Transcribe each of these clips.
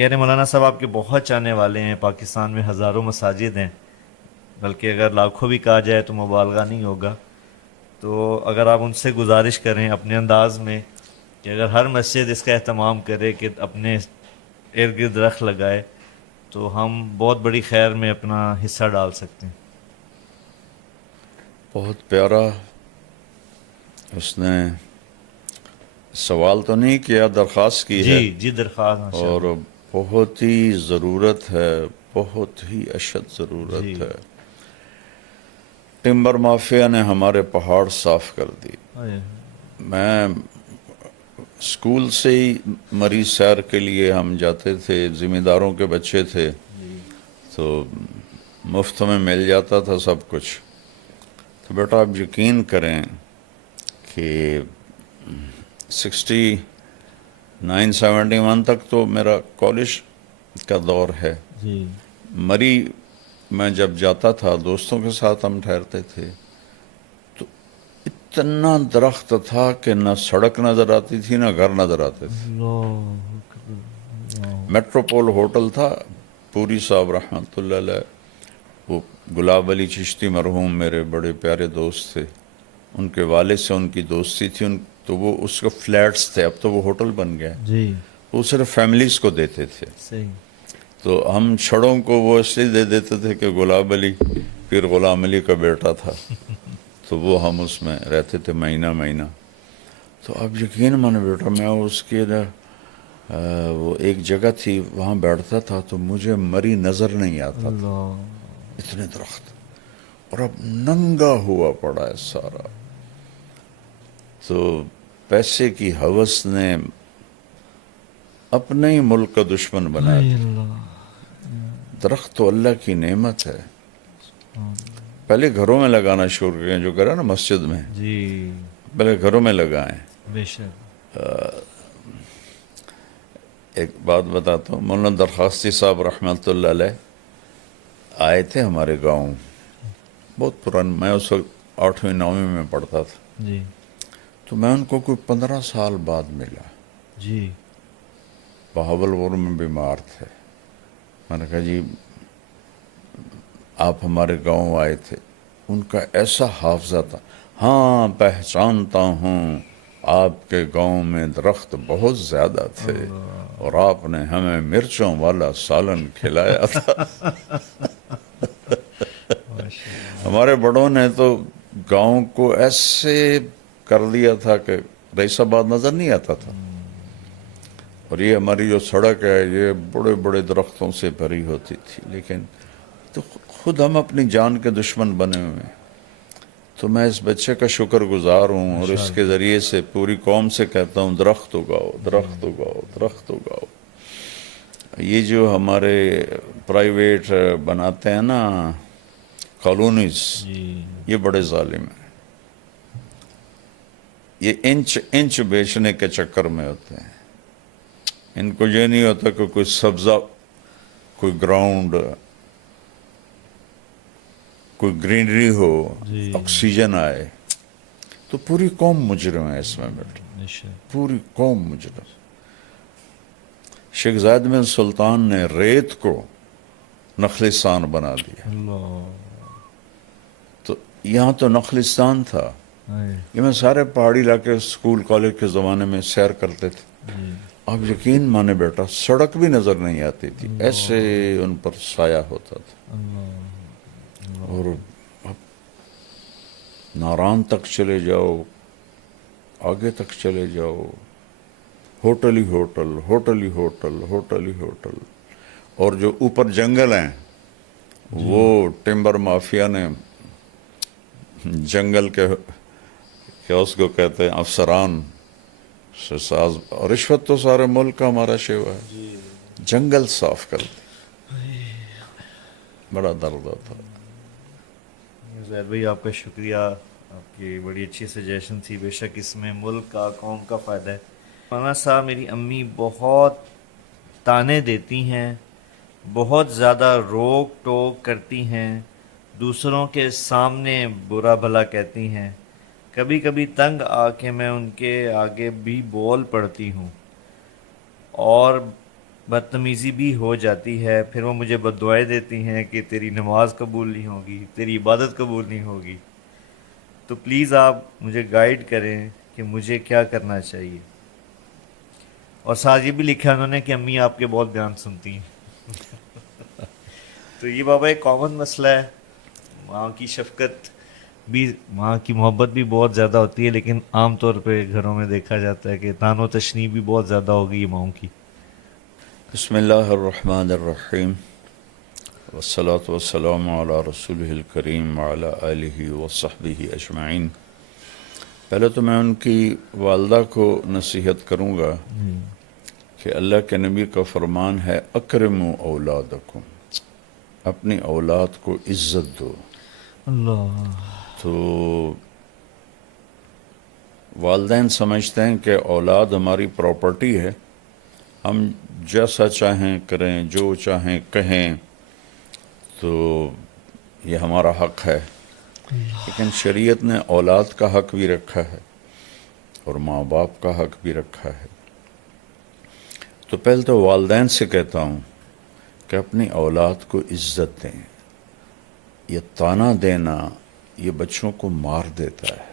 کہہ رہے مولانا صاحب آپ کے بہت چاہنے والے ہیں، پاکستان میں ہزاروں مساجد ہیں، بلکہ اگر لاکھوں بھی کہا جائے تو مبالغہ نہیں ہوگا. تو اگر آپ ان سے گزارش کریں اپنے انداز میں کہ اگر ہر مسجد اس کا اہتمام کرے کہ اپنے ارد گرد درخت لگائے تو ہم بہت بڑی خیر میں اپنا حصہ ڈال سکتے ہیں. بہت پیارا. اس نے سوال تو نہیں کیا، درخواست کی جی ہے، جی، درخواست ماشاء اور اللہ. بہت ہی ضرورت ہے، بہت ہی اشد جی. ضرورت ہے. ٹمبر مافیا نے ہمارے پہاڑ صاف کر دی. میں اسکول سے ہی مری سیر کے لیے ہم جاتے تھے، ذمہ داروں کے بچے تھے، تو مفت میں مل جاتا تھا سب کچھ. تو بیٹا آپ یقین کریں کہ 69-71 تک تو میرا کالج کا دور ہے. جی. مری میں جب جاتا تھا دوستوں کے ساتھ ہم ٹھہرتے تھے تو اتنا درخت تھا کہ نہ سڑک نظر آتی تھی نہ گھر نظر آتے تھے. اللہ اکبر، اللہ. میٹروپول ہوٹل تھا، پوری صاحب رحمۃ اللہ علیہ، وہ گلاب علی چشتی مرحوم میرے بڑے پیارے دوست تھے، ان کے والد سے ان کی دوستی تھی. تو وہ اس کے فلیٹس تھے، اب تو وہ ہوٹل بن گئے. جی. وہ صرف فیملیز کو دیتے تھے. صحیح. تو ہم چھڑوں کو وہ اس لیے دے دیتے تھے کہ گلاب علی پھر غلام علی کا بیٹا تھا، تو وہ ہم اس میں رہتے تھے مہینہ مہینہ. تو اب یقین مانے بیٹا، میں اس کے وہ ایک جگہ تھی وہاں بیٹھتا تھا تو مجھے مری نظر نہیں آتا تھا، اللہ. اتنے درخت. اور اب ننگا ہوا پڑا ہے سارا. تو پیسے کی ہوس نے اپنے ہی ملک کا دشمن بنا ہائے دی. اللہ. درخت تو اللہ کی نعمت ہے. پہلے گھروں میں لگانا شروع کریں، جو کرا نا مسجد میں، جی. پہلے گھروں میں لگائیں. بے شک. ایک بات بتاتا ہوں، مولانا درخواستی صاحب رحمۃ اللہ علیہ آئے تھے ہمارے گاؤں، بہت پرانا، میں اس وقت 8ویں 9ویں میں پڑھتا تھا. جی. تو میں ان کو کوئی 15 سال بعد ملا. جی. بہاولپور میں بیمار تھے. میں نے کہا جی آپ ہمارے گاؤں آئے تھے. ان کا ایسا حافظہ تھا، ہاں پہچانتا ہوں، آپ کے گاؤں میں درخت بہت زیادہ تھے اور آپ نے ہمیں مرچوں والا سالن کھلایا تھا. ماشاء اللہ. ہمارے بڑوں نے تو گاؤں کو ایسے کر دیا تھا کہ رئیس آباد نظر نہیں آتا تھا. اور یہ ہماری جو سڑک ہے یہ بڑے بڑے درختوں سے بھری ہوتی تھی، لیکن تو خود ہم اپنی جان کے دشمن بنے ہوئے ہیں. تو میں اس بچے کا شکر گزار ہوں اور ماشاء اس کے اللہ. ذریعے سے پوری قوم سے کہتا ہوں درخت اگاؤ، درخت اگاؤ، درخت اگاؤ. یہ جو ہمارے پرائیویٹ بناتے ہیں نا کالونیز، جی. یہ بڑے ظالم ہیں. یہ انچ بیچنے کے چکر میں ہوتے ہیں. ان کو یہ نہیں ہوتا کہ کوئی سبزہ، کوئی گراؤنڈ، کوئی گرینری ہو، جی. آکسیجن آئے. تو پوری قوم مجرم ہے اس میں بیٹا، بے شک. پوری قوم مجرم. شیخ زاید بن سلطان نے ریت کو نخلستان بنا دیا. اللہ. تو یہاں تو نخلستان تھا. ہائے. یہ میں سارے پہاڑی علاقے اسکول کالج کے زمانے میں سیر کرتے تھے. جی. آپ یقین مانے بیٹا، سڑک بھی نظر نہیں آتی تھی، ایسے اللہ. ان پر سایہ ہوتا تھا. اللہ. اور اب ناران تک چلے جاؤ، آگے تک چلے جاؤ، ہوٹل ہی ہوٹل، ہوٹل ہی ہوٹل، ہوٹل ہی ہوٹل. اور جو اوپر جنگل ہیں جی. وہ ٹمبر مافیا نے جنگل کے کیا اس کو کہتے ہیں افسران سے ساز، اور رشوت تو سارے ملک کا ہمارا شیوا ہے. جی. جنگل صاف کر دی. بڑا درد ہوتا. زہر بھائی آپ کا شکریہ، آپ کی بڑی اچھی سجیشن تھی. بے شک اس میں ملک کا، قوم کا فائدہ ہے. مولانا صاحب میری امی بہت تانے دیتی ہیں، بہت زیادہ روک ٹوک کرتی ہیں، دوسروں کے سامنے برا بھلا کہتی ہیں. کبھی کبھی تنگ آ کے میں ان کے آگے بھی بول پڑتی ہوں اور بدتمیزی بھی ہو جاتی ہے، پھر وہ مجھے بددعائیں دیتی ہیں کہ تیری نماز قبول نہیں ہوگی، تیری عبادت قبول نہیں ہوگی. تو پلیز آپ مجھے گائیڈ کریں کہ مجھے کیا کرنا چاہیے. اور ساتھ یہ بھی لکھا انہوں نے کہ امی آپ کے بہت بیان سنتی ہیں. تو یہ بابا ایک کامن مسئلہ ہے. ماں کی شفقت بھی، ماں کی محبت بھی بہت زیادہ ہوتی ہے، لیکن عام طور پہ گھروں میں دیکھا جاتا ہے کہ تان و تشنیع بھی بہت زیادہ ہوگی ماؤں کی. بسم اللہ الرحمن الرحیم والصلاة والسلام علی رسولہ الکریم وعلی آلہ وصحبہ اجمعین. پہلے تو میں ان کی والدہ کو نصیحت کروں گا کہ اللہ کے نبی کا فرمان ہے اکرموا اولادکم، اپنی اولاد کو عزت دو. اللہ. تو والدین سمجھتے ہیں کہ اولاد ہماری پراپرٹی ہے، ہم جیسا چاہیں کریں، جو چاہیں کہیں، تو یہ ہمارا حق ہے. لیکن شریعت نے اولاد کا حق بھی رکھا ہے اور ماں باپ کا حق بھی رکھا ہے. تو پہلے تو والدین سے کہتا ہوں کہ اپنی اولاد کو عزت دیں. یہ طعنہ دینا یہ بچوں کو مار دیتا ہے،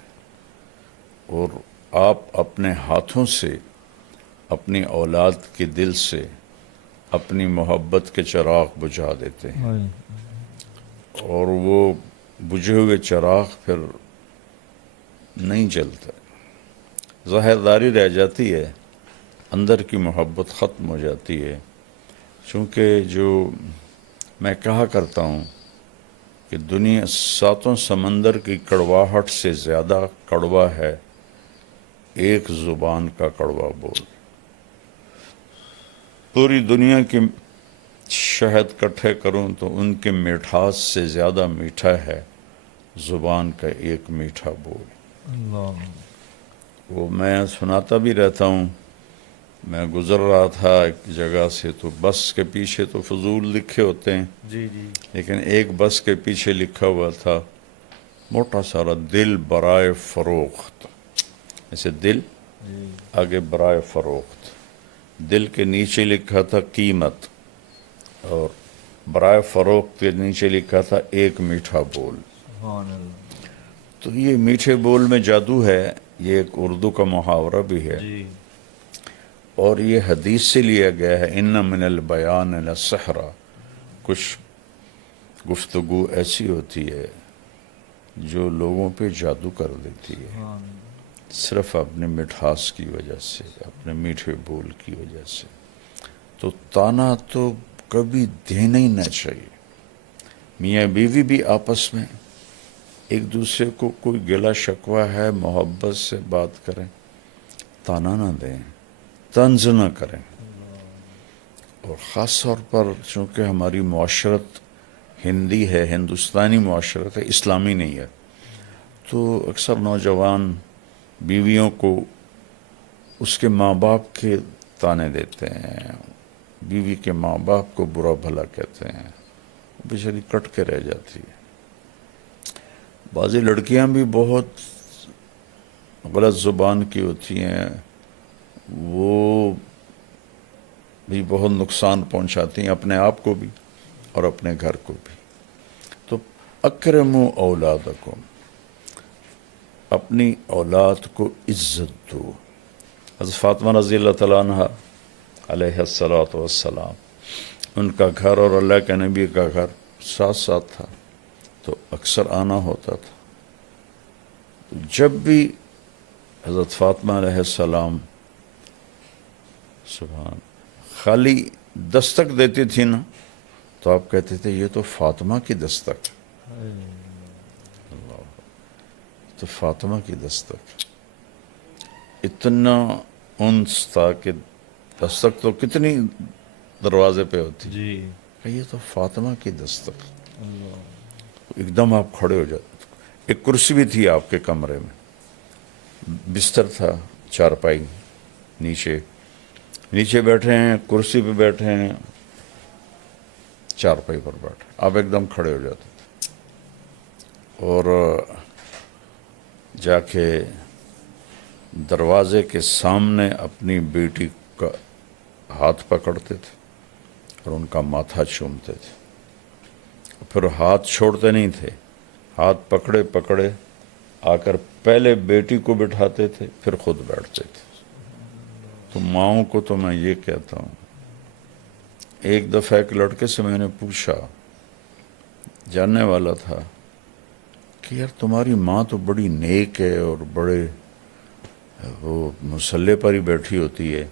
اور آپ اپنے ہاتھوں سے اپنی اولاد کے دل سے اپنی محبت کے چراغ بجھا دیتے ہیں، اور وہ بجھے ہوئے چراغ پھر نہیں جلتا، ظاہرداری رہ جاتی ہے، اندر کی محبت ختم ہو جاتی ہے. چونکہ جو میں کہا کرتا ہوں کہ دنیا ساتوں سمندر کی کڑواہٹ سے زیادہ کڑوا ہے ایک زبان کا کڑوا بول. پوری دنیا کی شہد کٹھے کروں تو ان کے مٹھاس سے زیادہ میٹھا ہے زبان کا ایک میٹھا بول. اللہ. وہ میں سناتا بھی رہتا ہوں. میں گزر رہا تھا ایک جگہ سے، تو بس کے پیچھے تو فضول لکھے ہوتے ہیں، جی جی. لیکن ایک بس کے پیچھے لکھا ہوا تھا موٹا سارا دل برائے فروخت. ایسے دل آگے برائے فروخت، دل کے نیچے لکھا تھا قیمت، اور برائے فروخت کے نیچے لکھا تھا ایک میٹھا بول. سبحان اللہ. تو یہ میٹھے بول میں جادو ہے. یہ ایک اردو کا محاورہ بھی ہے، جی. اور یہ حدیث سے لیا گیا ہے. ان من البیان لسحر، کچھ گفتگو ایسی ہوتی ہے جو لوگوں پہ جادو کر دیتی ہے، سبحان. صرف اپنے مٹھاس کی وجہ سے، اپنے میٹھے بول کی وجہ سے. تو طعنہ تو کبھی دینا ہی نہ چاہیے. میاں بیوی بھی آپس میں ایک دوسرے کو کوئی گلا شکوہ ہے محبت سے بات کریں، طعنہ نہ دیں، طنز نہ کریں. اور خاص طور پر چونکہ ہماری معاشرت ہندی ہے، ہندوستانی معاشرت ہے، اسلامی نہیں ہے، تو اکثر نوجوان بیویوں کو اس کے ماں باپ کے طعنے دیتے ہیں، بیوی کے ماں باپ کو برا بھلا کہتے ہیں، بیچاری کٹ کے رہ جاتی ہے. بعضی لڑکیاں بھی بہت غلط زبان کی ہوتی ہیں، وہ بھی بہت نقصان پہنچاتی ہیں اپنے آپ کو بھی اور اپنے گھر کو بھی. تو اکرموا اولادکم، اپنی اولاد کو عزت دو. حضرت فاطمہ رضی اللہ تعالیٰ عنہ علیہ السلام، ان کا گھر اور اللہ کے نبی کا گھر ساتھ ساتھ تھا، تو اکثر آنا ہوتا تھا. جب بھی حضرت فاطمہ علیہ السلام سبحان خالی دستک دیتی تھی نا، تو آپ کہتے تھے یہ تو فاطمہ کی دستک، تو فاطمہ کی دستک. اتنا انس تھا کہ دستک تو کتنی دروازے پہ ہوتی، جی. کہ یہ تو فاطمہ کی دستک. ایک دم آپ کھڑے ہو جاتے. ایک کرسی بھی تھی آپ کے کمرے میں، بستر تھا، چارپائی، نیچے بیٹھے ہیں، کرسی پہ بیٹھے ہیں، چارپائی پر بیٹھے، آپ ایک دم کھڑے ہو جاتے تھے، اور جا کے دروازے کے سامنے اپنی بیٹی کا ہاتھ پکڑتے تھے اور ان کا ماتھا چومتے تھے. پھر ہاتھ چھوڑتے نہیں تھے, ہاتھ پکڑے پکڑے آ کر پہلے بیٹی کو بٹھاتے تھے, پھر خود بیٹھتے تھے. تو ماؤں کو تو میں یہ کہتا ہوں, ایک دفعہ ایک لڑکے سے میں نے پوچھا, جاننے والا تھا, کہ یار تمہاری ماں تو بڑی نیک ہے اور بڑے وہ مصلے پر ہی بیٹھی ہوتی ہے,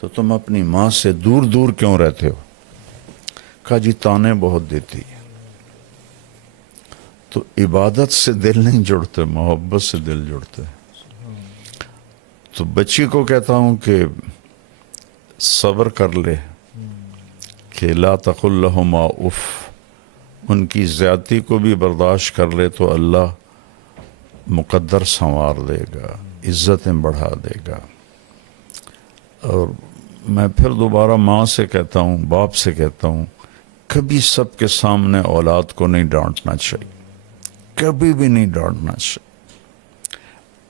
تو تم اپنی ماں سے دور دور کیوں رہتے ہو؟ کہا جی تانے بہت دیتی ہے. تو عبادت سے دل نہیں جڑتے, محبت سے دل جڑتے. تو بچی کو کہتا ہوں کہ صبر کر لے, کہ لا تقل لہما اف, ان کی زیادتی کو بھی برداشت کر لے تو اللہ مقدر سنوار دے گا, عزتیں بڑھا دے گا. اور میں پھر دوبارہ ماں سے کہتا ہوں, باپ سے کہتا ہوں, کبھی سب کے سامنے اولاد کو نہیں ڈانٹنا چاہیے, کبھی بھی نہیں ڈانٹنا چاہیے.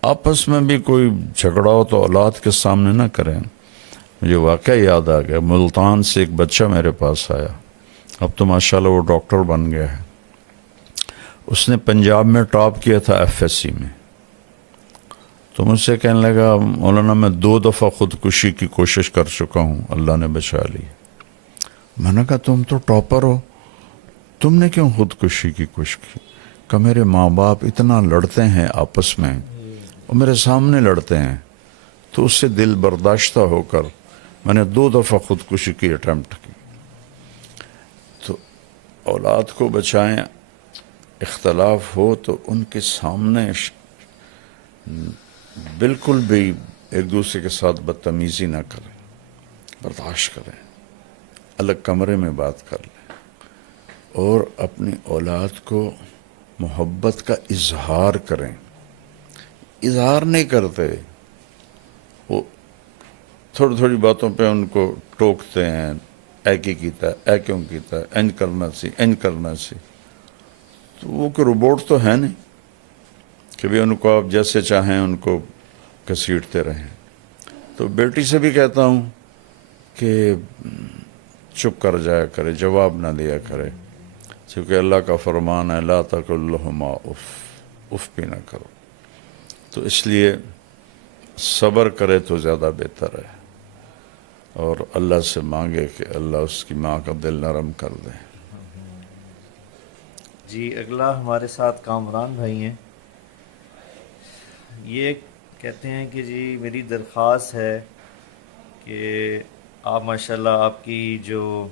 آپس میں بھی کوئی جھگڑا ہو تو اولاد کے سامنے نہ کریں. مجھے واقعہ یاد آ گیا, ملتان سے ایک بچہ میرے پاس آیا, اب تو ماشاءاللہ وہ ڈاکٹر بن گیا ہے. اس نے پنجاب میں ٹاپ کیا تھا FSC میں. تو مجھ سے کہنے لگا, مولانا میں 2 دفعہ خودکشی کی کوشش کر چکا ہوں, اللہ نے بچا لی. میں نے کہا تم تو ٹاپر ہو, تم نے کیوں خودکشی کی کوشش کی؟ کہ میرے ماں باپ اتنا لڑتے ہیں آپس میں, اور میرے سامنے لڑتے ہیں, تو اس سے دل برداشتہ ہو کر میں نے 2 دفعہ خودکشی کی اٹیمپٹ کی. تو اولاد کو بچائیں, اختلاف ہو تو ان کے سامنے بالکل بھی ایک دوسرے کے ساتھ بدتمیزی نہ کریں, برداشت کریں, الگ کمرے میں بات کر لیں, اور اپنی اولاد کو محبت کا اظہار کریں. اظہار نہیں کرتے, وہ تھوڑی تھوڑی باتوں پہ ان کو ٹوکتے ہیں, اے کی کیتا ہے, اے کیوں کیتا ہے, انج کرنا سی, انج کرنا سی. تو وہ کہ روبوٹ تو ہے نہیں کہ بھی ان کو آپ جیسے چاہیں ان کو گھسیٹتے رہیں. تو بیٹی سے بھی کہتا ہوں کہ چپ کر جایا کرے, جواب نہ دیا کرے, کیونکہ اللہ کا فرمان ہے لا تقل لہما اف, اف بھی نہ کرو. تو اس لیے صبر کرے تو زیادہ بہتر ہے, اور اللہ سے مانگے کہ اللہ اس کی ماں کا دل نرم کر دے. جی اگلا ہمارے ساتھ کامران بھائی ہیں. یہ کہتے ہیں کہ جی میری درخواست ہے کہ آپ ماشاءاللہ آپ کی جو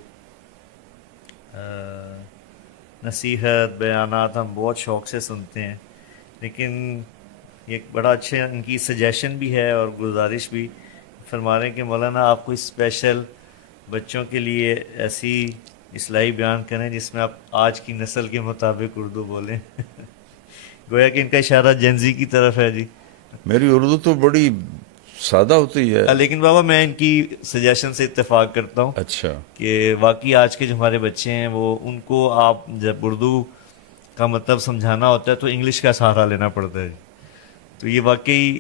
نصیحت بیانات ہم بہت شوق سے سنتے ہیں, لیکن ایک بڑا اچھا ان کی سجیشن بھی ہے اور گزارش بھی فرما رہے ہیں کہ مولانا آپ کوئی اسپیشل بچوں کے لیے ایسی اصلاحی بیان کریں جس میں آپ آج کی نسل کے مطابق اردو بولیں. گویا کہ ان کا اشارہ جنزی کی طرف ہے. جی میری اردو تو بڑی سادہ ہوتی ہے. لیکن بابا میں ان کی سجیشن سے اتفاق کرتا ہوں اچھا, کہ واقعی آج کے جو ہمارے بچے ہیں وہ ان کو آپ جب اردو کا مطلب سمجھانا ہوتا ہے تو انگلش کا سہارا لینا پڑتا ہے. تو یہ واقعی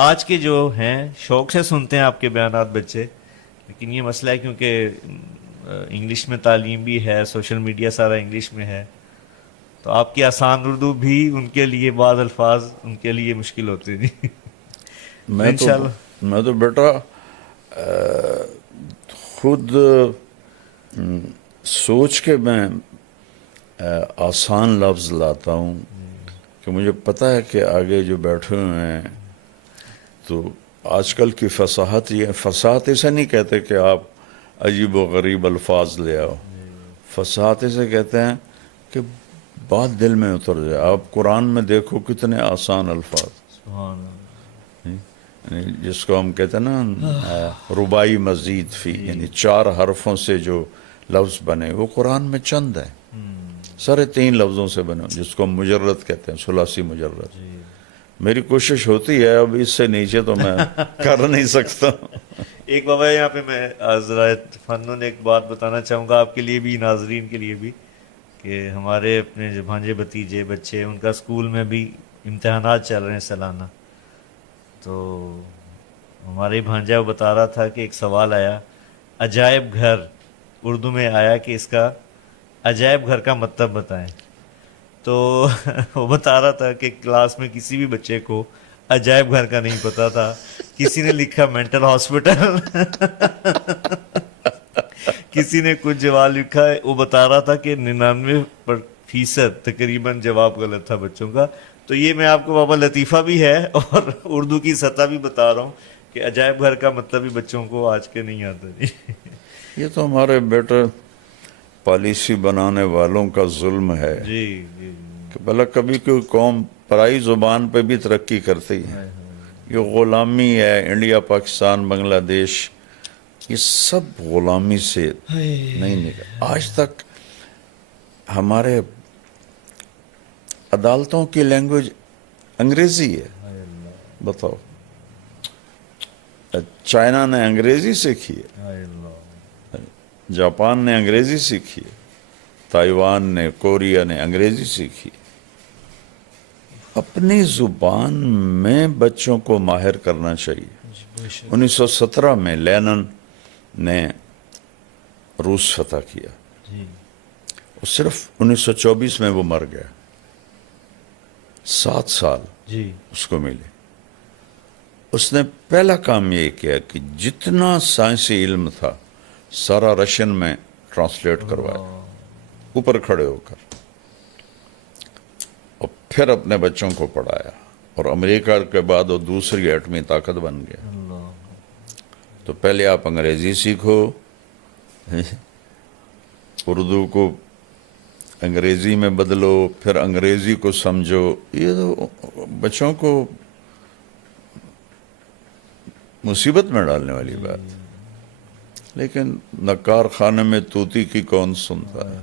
آج کے جو ہیں شوق سے سنتے ہیں آپ کے بیانات بچے, لیکن یہ مسئلہ ہے کیونکہ انگلش میں تعلیم بھی ہے, سوشل میڈیا سارا انگلش میں ہے, تو آپ کی آسان اردو بھی ان کے لیے بعض الفاظ ان کے لیے مشکل ہوتے ہیں. میں تو بیٹا خود سوچ کے میں آسان لفظ لاتا ہوں کہ مجھے پتہ ہے کہ آگے جو بیٹھے ہوئے ہیں تو آج کل کی فصاحت, یہ فصاحت اسے نہیں کہتے کہ آپ عجیب و غریب الفاظ لے آؤ, فصاحت اسے کہتے ہیں کہ بات دل میں اتر جائے. آپ قرآن میں دیکھو کتنے آسان الفاظ, سبحان اللہ. یعنی جس کو ہم کہتے ہیں نا ربائی مزید فی, یعنی 4 حرفوں سے جو لفظ بنے وہ قرآن میں چند ہیں, 3.5 لفظوں سے بنے, جس کو ہم مجرد کہتے ہیں, ثلاثی مجرد. میری کوشش ہوتی ہے, اب اس سے نیچے تو میں کر نہیں سکتا. ایک بابا یہاں پہ میں ذرا فنون ایک بات بتانا چاہوں گا آپ کے لیے بھی, ناظرین کے لیے بھی, کہ ہمارے اپنے جو بھانجے بھتیجے بچے ان کا اسکول میں بھی امتحانات چل رہے ہیں سالانہ. تو ہمارے بھانجا وہ بتا رہا تھا کہ ایک سوال آیا, عجائب گھر اردو میں آیا کہ اس کا عجائب گھر کا مطلب بتائیں. تو وہ بتا رہا تھا کہ کلاس میں کسی بھی بچے کو عجائب گھر کا نہیں پتا تھا. کسی نے لکھا مینٹل ہاسپٹل, کسی نے کچھ جواب لکھا ہے. وہ بتا رہا تھا کہ 99% تقریباً جواب غلط تھا بچوں کا. تو یہ میں آپ کو بابا لطیفہ بھی ہے اور اردو کی سطح بھی بتا رہا ہوں کہ عجائب گھر کا مطلب بھی بچوں کو آج کے نہیں آتا. جی یہ تو ہمارے بیٹے پالیسی بنانے والوں کا ظلم ہے جی جی کہ بھلا کبھی کوئی قوم پرائی زبان پہ بھی ترقی کرتی ہے. یہ غلامی ہے. انڈیا, پاکستان, بنگلہ دیش, یہ سب غلامی سے نہیں نکلا. آج تک ہمارے عدالتوں کی لینگویج انگریزی ہے. بتاؤ, چائنا نے انگریزی سیکھی ہے, جاپان نے انگریزی سیکھی ہے, تائیوان نے, کوریا نے انگریزی سیکھی. اپنی زبان میں بچوں کو ماہر کرنا چاہیے. 1917 میں لینن نے روس فتح کیا, اور صرف 1924 میں وہ مر گیا. 7 سال جی اس کو ملے. اس نے پہلا کام یہ کیا کہ جتنا سائنسی علم تھا سارا رشین میں ٹرانسلیٹ کروایا, اوپر کھڑے ہو کر, اور پھر اپنے بچوں کو پڑھایا. اور امریکہ کے بعد وہ دوسری ایٹمی طاقت بن گیا. تو پہلے آپ انگریزی سیکھو, اردو کو انگریزی میں بدلو, پھر انگریزی کو سمجھو. یہ تو بچوں کو مصیبت میں ڈالنے والی بات. لیکن نہ کارخانے میں طوطی کی کون سنتا ہے.